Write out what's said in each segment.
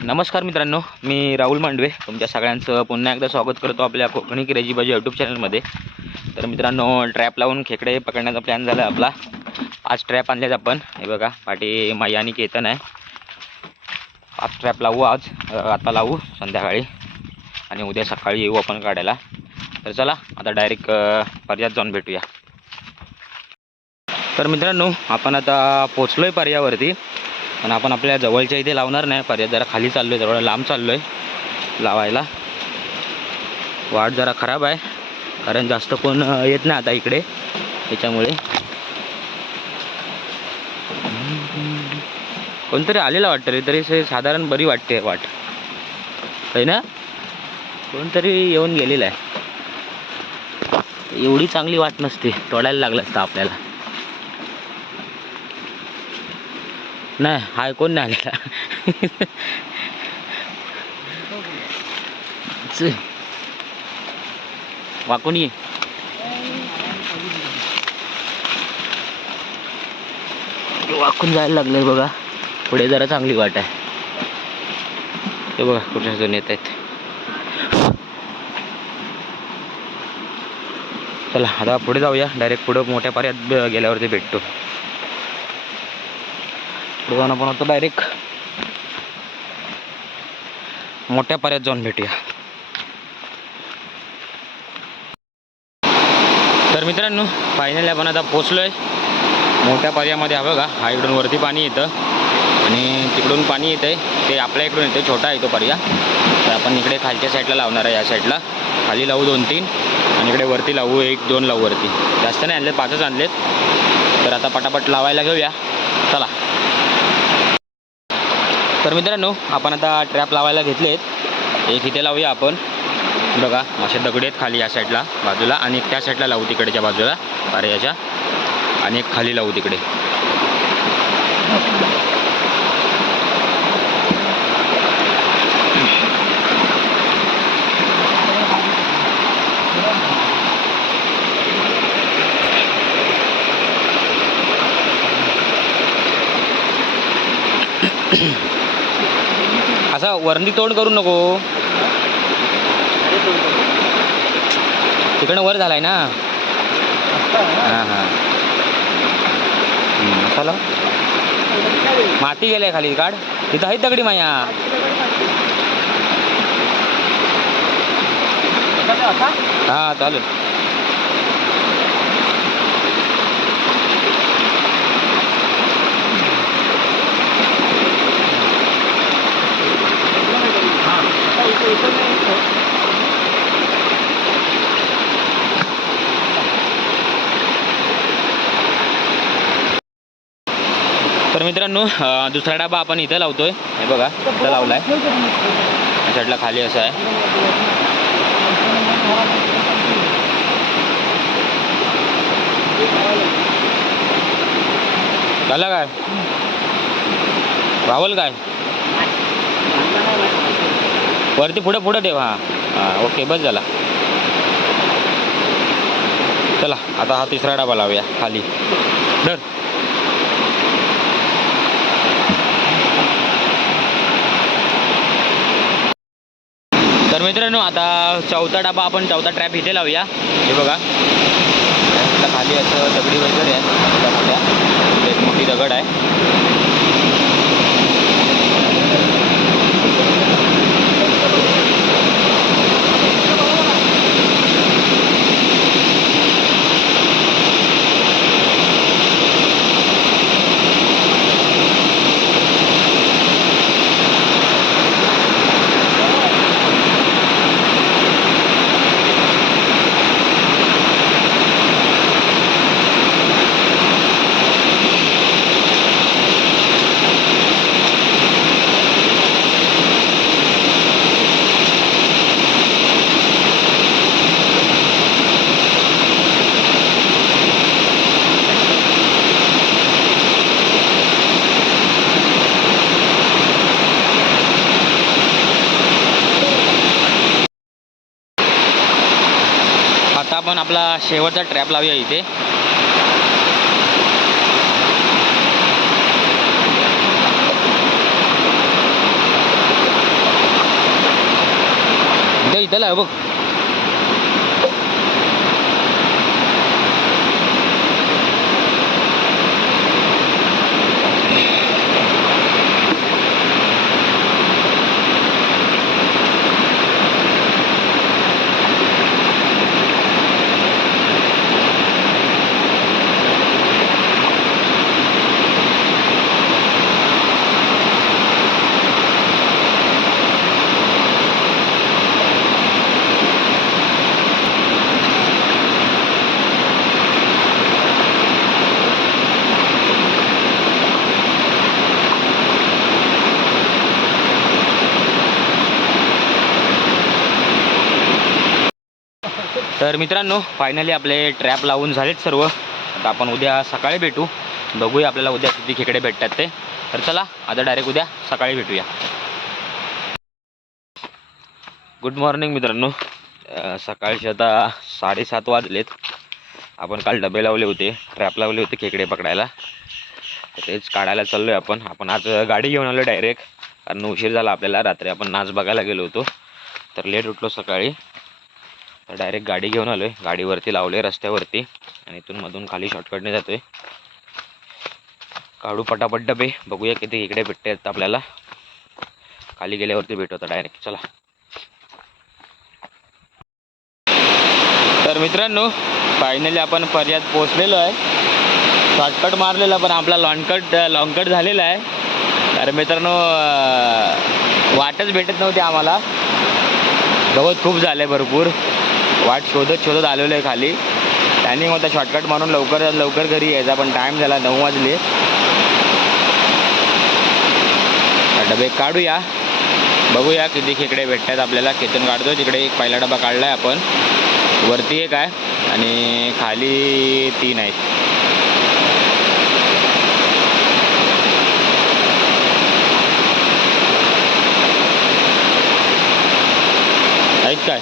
नमस्कार मित्रांनो मी राहुल मांडवे. तुमच्या सगळ्यांचं पुन्हा एकदा स्वागत करतो आपल्या कोकणी किरेजी बाजी यूट्यूब चॅनलमध्ये तर मित्रांनो ट्रॅप लावून खेकडे पकडण्याचा प्लॅन झाला आहे आपला. आज ट्रॅप आणलेत आपण. हे बघा पाठी माई आणि केतन आहे. आज ट्रॅप लावू आज. आता लावू संध्याकाळी. आणि उद्या सकाळी येऊ आपण काढायला तर चला आता डायरेक्ट पर्यात जाऊन भेटूया. तर मित्रांनो आपण आता पोचलो आहे पर्यावरती. पण आपण आपल्या जवळच्या इथे लावणार नाही. पर्याय जरा खाली चाललो आहे जवळ लांब चाललो आहे लावायला. वाट जरा खराब आहे कारण जास्त कोण येत नाही आता इकडे. त्याच्यामुळे. कोणतरी आलेला वाटतं रे तरी साधारण बरी वाटते वाट. आहे ना? कोणतरी येऊन गेलेलं आहे. एवढी चांगली वाट नसते तोडायला लागलं असतं आपल्याला. नाही हाय कोण नाही आलेला. वाकून ये? वाकून जायला लागलंय बघा. पुढे जरा चांगली वाट आहे. ते बघा कुठे अजून येत आहेत. चला आता पुढे जाऊया. डायरेक्ट पुढं मोठ्या पाऱ्यात गेल्यावरती भेटतो. जाऊन आपण आता डायरेक्ट मोठ्या पाऱ्यात जाऊन भेटूया. तर मित्रांनो फायनली आपण आता पोचलो आहे मोठ्या पर्यामध्ये हा बघा हा इकडून वरती पाणी येतं. आणि तिकडून पाणी येतं आहे ते आपल्या इकडून येतं छोटा आहे तो पर्या. तर आपण इकडे खालच्या साईडला लावणार आहे या साईडला खाली लावू दोन तीन. आणि इकडे वरती लावू एक दोन लावू वरती. जास्त नाही आणलेत पाचच आणलेत. तर आता पटापट लावायला घेऊया. चला. तर मित्रांनो आपण आता ट्रॅप लावायला घेतलेत. एक इथे लावूया आपण. बघा असे दगडे आहेत खाली या साईडला बाजूला आणि एक त्या साईडला लावू तिकडच्या बाजूला. पर्याच्या आणि एक खाली लावू तिकडे. असं तोंड करू नको. तिकडनं वर झालाय ना? हां हां. हम्म, माती गेले खाली काढ तिथं आहेत दगडी माया. हां चालेल तर मित्रांनो दुसरा डबा आपण इथं लावतोय. हे बघा इथं लावलाय. या साईडला खाली असं आहे. झालं काय? रावल काय? वरती पुढं पुढं ठेव. हां. हां ओके बस झाला. चला आता हा तिसरा डबा लावूया खाली. धर. तर मित्रांनो आता चौथा डबा आपण चौथा ट्रॅप इथे लावूया. हे बघा. खाली असं दगडी वगैरे आहे. एक मोठी दगड आहे. आपला शेवटचा ट्रॅप लावूया इथे इथं लाव बघ. तर मित्रांनो फायनली आपले ट्रॅप लावून झालेत सर्व. आता आपण उद्या सकाळी भेटू. बघूया आपल्याला उद्या किती खेकडे भेटतात ते. तर चला आता डायरेक्ट उद्या सकाळी भेटूया. गुड मॉर्निंग मित्रांनो. सकाळचे आता साडेसात वाजलेत. आपण काल डबे लावले होते ट्रॅप लावले होते खेकडे पकडायला. तेच काढायला चाललो आहे आपण. आपण आज गाडी घेऊन आलो डायरेक्ट कारण उशीर झाला आपल्याला. रात्री आपण नाच बघायला गेलो होतो. तर लेट उठलो सकाळी. तर डायरेक्ट गाडी घेऊन आलो आहे गाडीवरती लावले रस्त्यावरती. आणि इथून मधून खाली शॉर्टकटने जातो आहे काढू पटापट डबे. बघूया किती इकडे भेटते आहेत आपल्याला. खाली गेल्यावरती भेटवतं डायरेक्ट चला. तर मित्रांनो फायनली आपण पर्यात पोचलेलो आहे. शॉर्टकट मारलेला पण आपला लॉंगकट लॉंगकट झालेला आहे. तर मित्रांनो वाटच भेटत नव्हती आम्हाला. गवत खूप झालं आहे भरपूर. वाट शोधत शोधत आलेलो आहे खाली. टायमिंग होता शॉर्टकट मारून लवकर लवकर घरी यायचा पण टाईम झाला नऊ वाजले. डबे काढूया. बघूया किती खेकडे भेटतात आपल्याला. खेचून काढतो. तिकडे एक पहिला डबा काढला आहे आपण. वरती एक आहे. आणि खाली तीन आहेत काय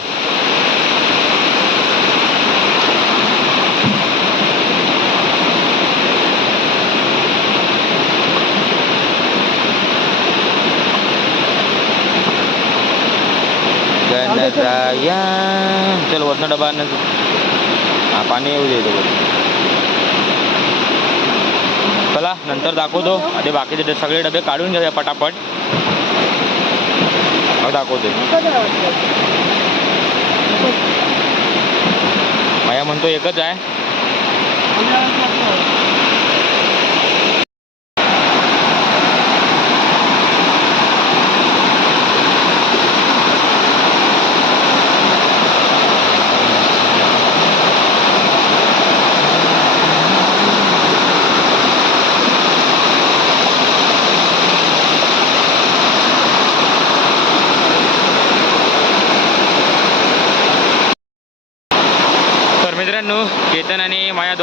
गणराया चल वरनं डबा आणण्याचं हा पाणी येऊ दे चला नंतर दाखवतो. आधी बाकीचे डे- सगळे डबे काढून घेऊया पटापट. दाखवतो. माया म्हणतो एकच आहे तर मित्रांनो केतन आणि माया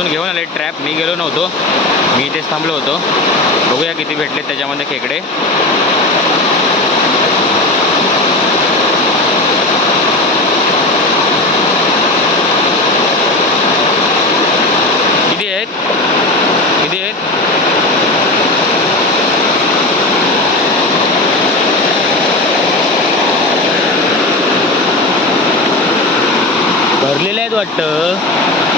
तिथून घेऊन आले ट्रॅप. मी गेलो नव्हतो. मी इथेच थांबलो होतो. बघूया किती भेटले त्याच्यामध्ये खेकडे. किती आहेत? किती आहेत? भरलेले आहेत वाटतं.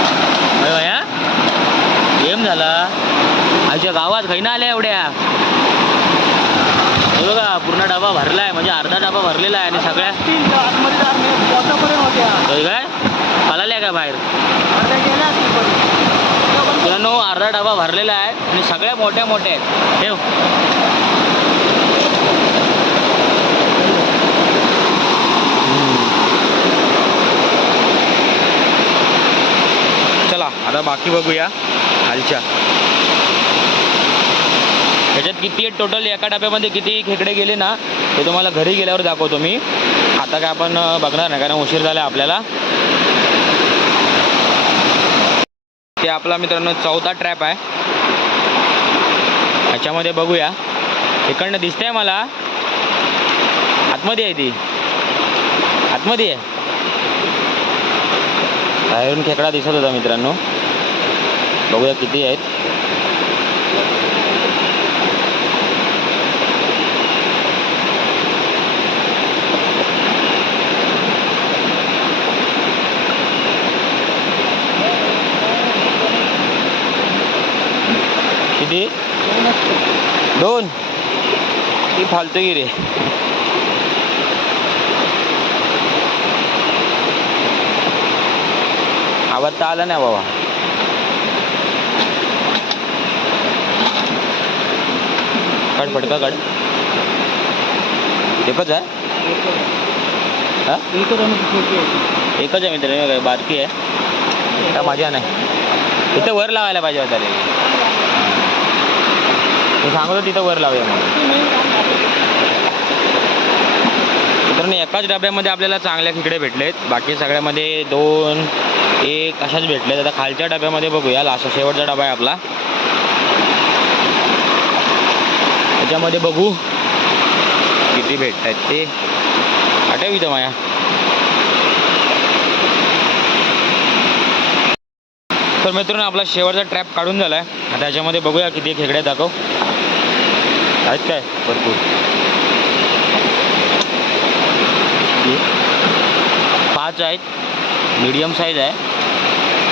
झाला? आमच्या गावात खैना आल्या एवढ्या. बघा पूर्ण डबा भरला आहे म्हणजे अर्धा डबा भरलेला आहे आणि सगळ्या. काय? पळाल्या का बाहेर? मित्रांनो अर्धा डबा भरलेला आहे आणि सगळ्या मोठ्या मोठ्या आहेत. ठेव चला आता बाकी बघूया खालच्या त्याच्यात किती आहेत टोटल एका डब्यामध्ये किती खेकडे गेले ना ते तुम्हाला घरी गेल्यावर दाखवतो मी. आता काय आपण बघणार नाही कारण उशीर झाला आपल्याला. ते आपला मित्रांनो चौथा ट्रॅप आहे. ह्याच्यामध्ये बघूया. इकडनं दिसतंय मला. आतमध्ये आहे ती. आतमध्ये आहे. बाहेरून खेकडा दिसत होता मित्रांनो. बघूया किती आहेत किती दोन ती फालतूगिरी आवाज तर आला नाही बाबा काढ फटका काढ. एकच आहे? हा? एकच आहे मित्र बारकी आहे. का मजा नाही. इथं वर लावायला पाहिजे होता रे. तू सांगतो तिथं वर लावूया मग मित्रांनो एकाच डब्यामध्ये आपल्याला चांगल्या खेकडे भेटलेत. बाकी सगळ्यामध्ये दोन एक अशाच भेटलेत. आता खालच्या डब्यामध्ये बघूया. लास्ट शेवटचा डबा आहे आपला. त्याच्यामध्ये बघू. किती भेटत आहेत ते? आठवी इथं माया. तर मित्रांनो आपला शेवटचा ट्रॅप काढून झाला आहे आता याच्यामध्ये बघूया किती खेकड्या दाखव. आहेत काय? भरपूर. पाच आहेत. मीडियम साईज आहे.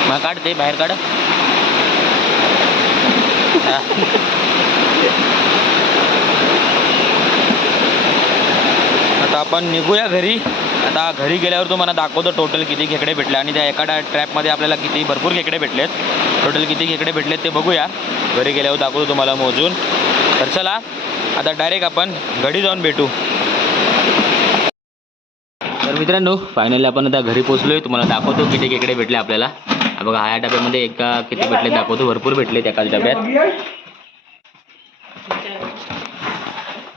मग काढते बाहेर काढ हा. आता आपण निघूया घरी. आता घरी गेल्यावर तुम्हाला दाखवतो टोटल किती खेकडे भेटले आणि त्या एका ट्रॅपमध्ये आपल्याला किती भरपूर खेकडे भेटलेत. टोटल किती खेकडे भेटलेत ते बघूया. घरी गेल्यावर दाखवतो तुम्हाला मोजून. तर चला आता डायरेक्ट आपण घरी जाऊन भेटू. तर मित्रांनो फायनली आपण आता घरी पोचलोय तुम्हाला दाखवतो किती खेकडे भेटले आपल्याला. बघा ह्या डब्यामध्ये एका किती भेटले दाखवतो. भरपूर भेटले एकाच डब्यात.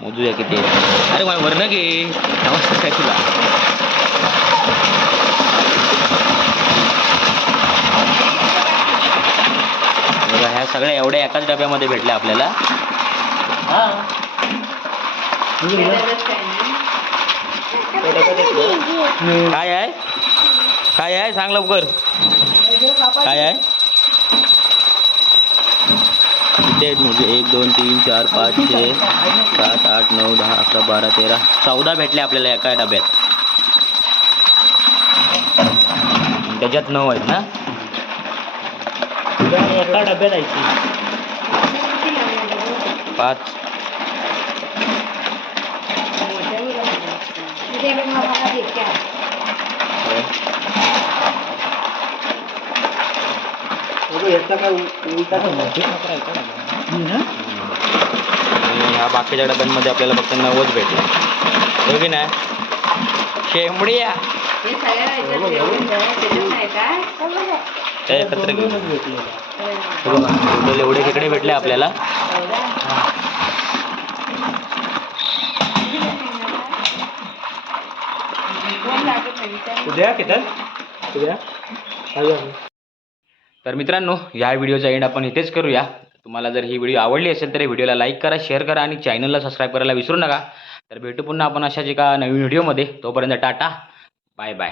मोजूया किती. अरे वा वरनं घे. नमस्कार काय तुला? बघा ह्या सगळ्या एवढ्या एकाच डब्यामध्ये भेटल्या आपल्याला. काय आहे? काय आहे? सांग लवकर. काय आहे? किती आहेत म्हणजे एक दोन तीन चार पाच छे. सात आठ नऊ दहा अकरा बारा तेरा चौदा भेटले आपल्याला एका डब्यात. त्याच्यात नऊ आहेत ना? एका डब्यात आहे पाच. याचा काय उलटा ह्या बाकीच्या डब्यांमध्ये आपल्याला फक्त नव्वद भेटले. हो की नाही? शेंबडिया. त्या एकत्र हे बघा एवढे खेकडे भेटले आपल्याला. उद्या किती? उद्या? तर मित्रांनो या व्हिडिओचा एंड आपण इथेच करूया. तुम्हाला जर ही व्हिडिओ आवडली असेल तर व्हिडिओला लाईक करा शेअर करा आणि चॅनलला सबस्क्राईब करायला विसरू नका. तर भेटू पुन्हा आपण अशाच एका नवीन व्हिडिओमध्ये तोपर्यंत टाटा. Bye bye